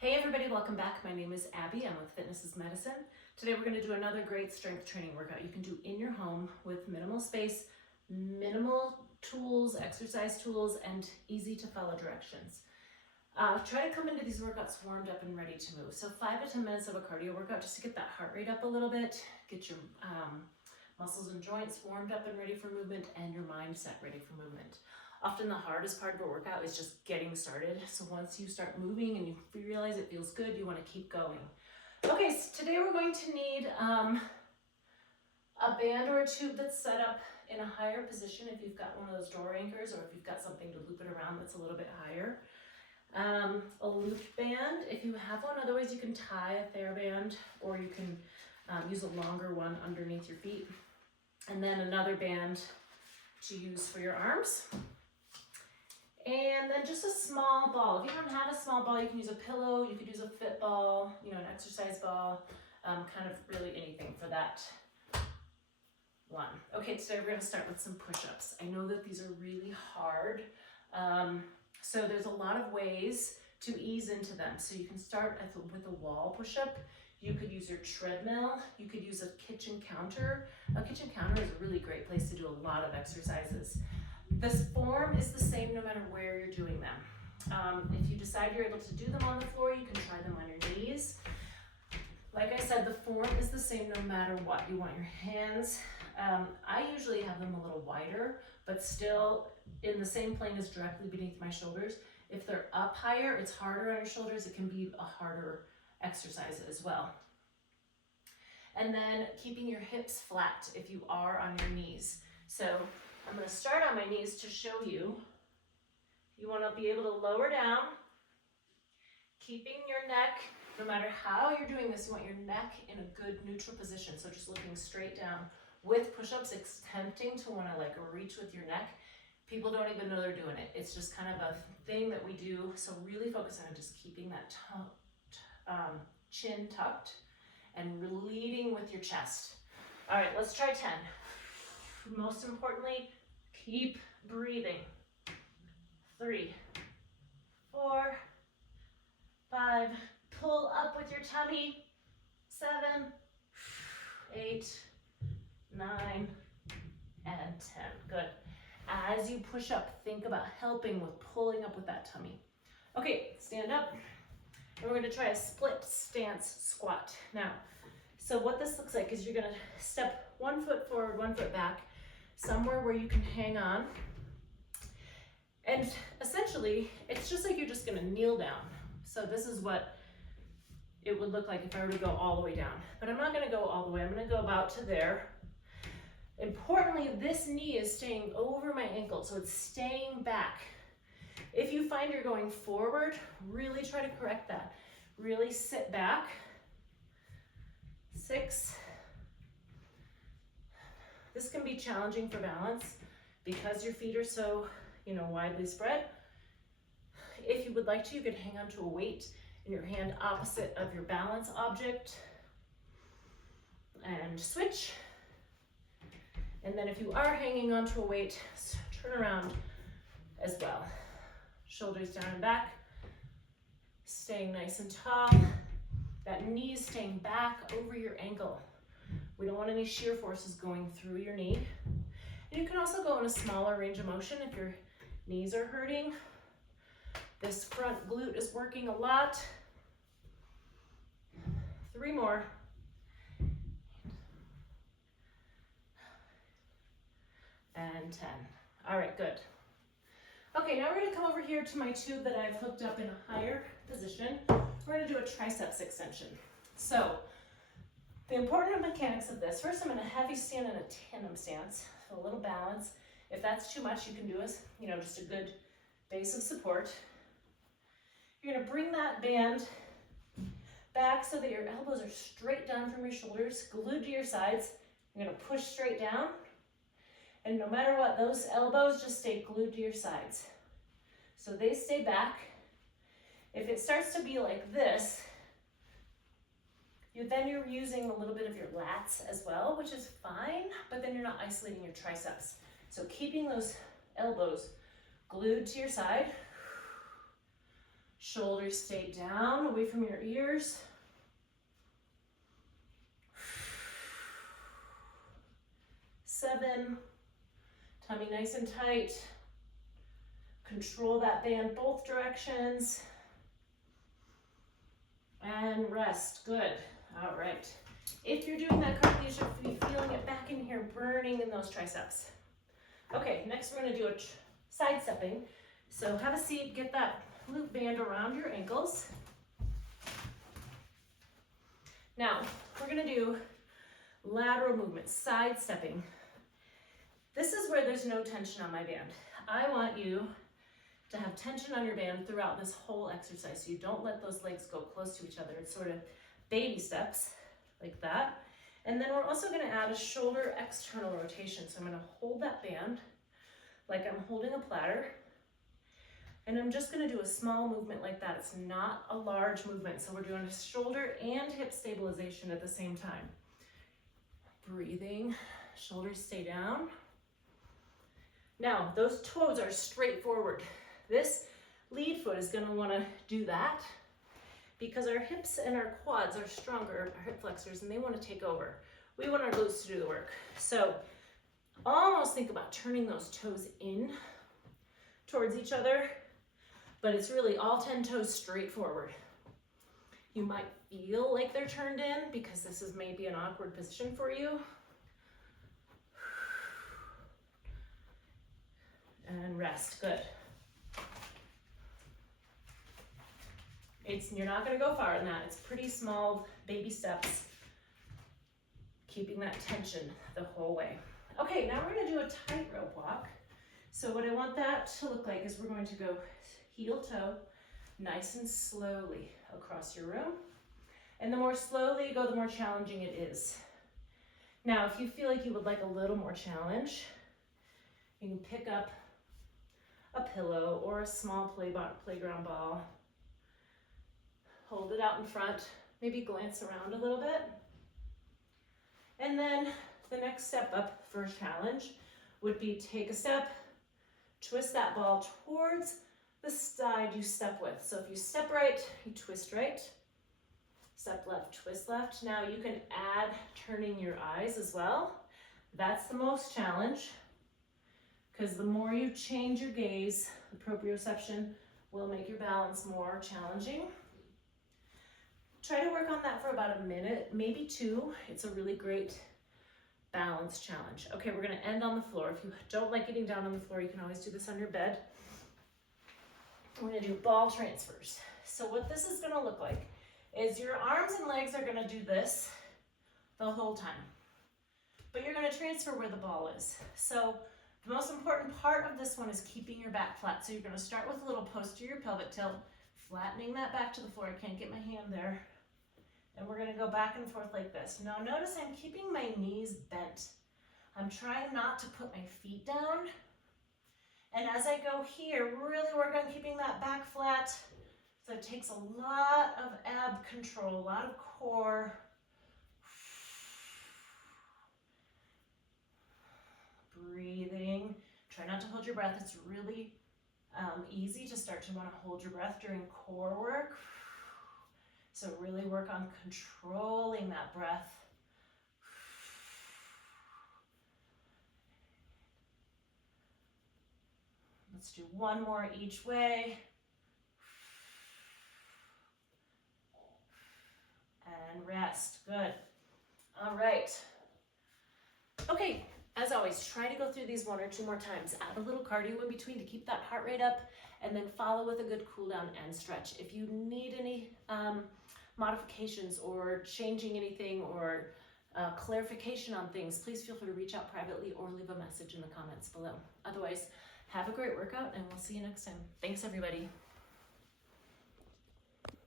Hey everybody, welcome back. My name is Abby. I'm with Fitness is Medicine. Today we're going to do another great strength training workout you can do in your home with minimal space, minimal tools, exercise tools, and easy to follow directions. Try to come into these workouts warmed up and ready to move. So 5 to 10 minutes of a cardio workout just to get that heart rate up a little bit, get your muscles and joints warmed up and ready for movement, and your mindset ready for movement. Often the hardest part of a workout is just getting started. So once you start moving and you realize it feels good, you want to keep going. Okay, so today we're going to need a band or a tube that's set up in a higher position if you've got one of those door anchors, or if you've got something to loop it around that's a little bit higher. A loop band if you have one, otherwise you can tie a TheraBand, or you can use a longer one underneath your feet. And then another band to use for your arms. And then just a small ball. If you don't have a small ball, you can use a pillow, you could use a fit ball, an exercise ball, kind of really anything for that one. Okay, today we're gonna start with some push-ups. I know that these are really hard, so there's a lot of ways to ease into them. So you can start with a wall push-up. You could use your treadmill, you could use a kitchen counter. A kitchen counter is a really great place to do a lot of exercises. This form is the same no matter where you're doing them. If you decide you're able to do them on the floor, you can try them on your knees. Like I said, the form is the same no matter what. You want your hands, I usually have them a little wider, but still in the same plane as directly beneath my shoulders. If they're up higher, it's harder on your shoulders. It can be a harder exercise as well. And then keeping your hips flat if you are on your knees. So I'm going to start on my knees to show you. You want to be able to lower down, keeping your neck, no matter how you're doing this, you want your neck in a good neutral position. So just looking straight down. With push-ups, attempting to want to reach with your neck. People don't even know they're doing it. It's just kind of a thing that we do. So really focus on just keeping that chin tucked and leading with your chest. All right, let's try 10. Most importantly, keep breathing. 3, 4, 5, pull up with your tummy. 7, 8, 9, and 10. Good. As you push up, think about helping with pulling up with that tummy. Okay, stand up. And we're going to try a split stance squat. Now, so what this looks like is you're going to step 1 foot forward, 1 foot back, somewhere where you can hang on. And essentially, it's just like you're just going to kneel down. So this is what it would look like if I were to go all the way down. But I'm not going to go all the way. I'm going to go about to there. Importantly, this knee is staying over my ankle, so it's staying back. If you find you're going forward, really try to correct that. Really sit back. 6. This can be challenging for balance because your feet are so, widely spread. If you would like to, you could hang onto a weight in your hand opposite of your balance object and switch. And then if you are hanging onto a weight, turn around as well. Shoulders down and back, staying nice and tall. That knee is staying back over your ankle. We don't want any shear forces going through your knee. And you can also go in a smaller range of motion if your knees are hurting. This front glute is working a lot. 3 more. And 10. All right, good. Okay, now we're going to come over here to my tube that I've hooked up in a higher position. We're going to do a triceps extension. So the important mechanics of this, first I'm in a heavy stand and a tandem stance, a little balance. If that's too much, you can do is, just a good base of support. You're going to bring that band back so that your elbows are straight down from your shoulders, glued to your sides. You're going to push straight down. And no matter what, those elbows just stay glued to your sides. So they stay back. If it starts to be like this, then you're using a little bit of your lats as well, which is fine, but then you're not isolating your triceps. So keeping those elbows glued to your side. Shoulders stay down, away from your ears. 7, tummy nice and tight. Control that band both directions. And rest, good. All right. If you're doing that cartwheel, you should be feeling it back in here, burning in those triceps. Okay, next we're gonna do a side stepping. So have a seat, get that loop band around your ankles. Now, we're gonna do lateral movement, side stepping. This is where there's no tension on my band. I want you to have tension on your band throughout this whole exercise, so you don't let those legs go close to each other. It's sort of baby steps, like that. And then we're also gonna add a shoulder external rotation. So I'm gonna hold that band like I'm holding a platter, and I'm just gonna do a small movement like that. It's not a large movement, so we're doing a shoulder and hip stabilization at the same time. Breathing, shoulders stay down. Now, those toes are straight forward. This lead foot is gonna wanna do that because our hips and our quads are stronger, our hip flexors, and they wanna take over. We want our glutes to do the work. So almost think about turning those toes in towards each other, but it's really all 10 toes straight forward. You might feel like they're turned in because this is maybe an awkward position for you. And rest, good. You're not gonna go far in that. It's pretty small baby steps, keeping that tension the whole way. Okay, now we're gonna do a tightrope walk. So what I want that to look like is we're going to go heel toe, nice and slowly across your room. And the more slowly you go, the more challenging it is. Now, if you feel like you would like a little more challenge, you can pick up a pillow or a small playground ball. Hold it out in front, maybe glance around a little bit. And then the next step up for a challenge would be take a step, twist that ball towards the side you step with. So if you step right, you twist right. Step left, twist left. Now you can add turning your eyes as well. That's the most challenge, because the more you change your gaze, the proprioception will make your balance more challenging. Try to work on that for about a minute, maybe 2. It's a really great balance challenge. Okay, we're gonna end on the floor. If you don't like getting down on the floor, you can always do this on your bed. We're gonna do ball transfers. So what this is gonna look like is your arms and legs are gonna do this the whole time, but you're gonna transfer where the ball is. So the most important part of this one is keeping your back flat. So you're gonna start with a little posterior pelvic tilt, flattening that back to the floor. I can't get my hand there. And we're gonna go back and forth like this. Now notice I'm keeping my knees bent. I'm trying not to put my feet down. And as I go here, really work on keeping that back flat. So it takes a lot of ab control, a lot of core. Breathing. Try not to hold your breath. It's really easy to start to want to hold your breath during core work. So really work on controlling that breath. Let's do one more each way. And rest, good. All right. Okay, as always, try to go through these 1 or 2 more times. Add a little cardio in between to keep that heart rate up, and then follow with a good cool down and stretch. If you need any modifications or changing anything or clarification on things, please feel free to reach out privately or leave a message in the comments below. Otherwise, have a great workout and we'll see you next time. Thanks everybody.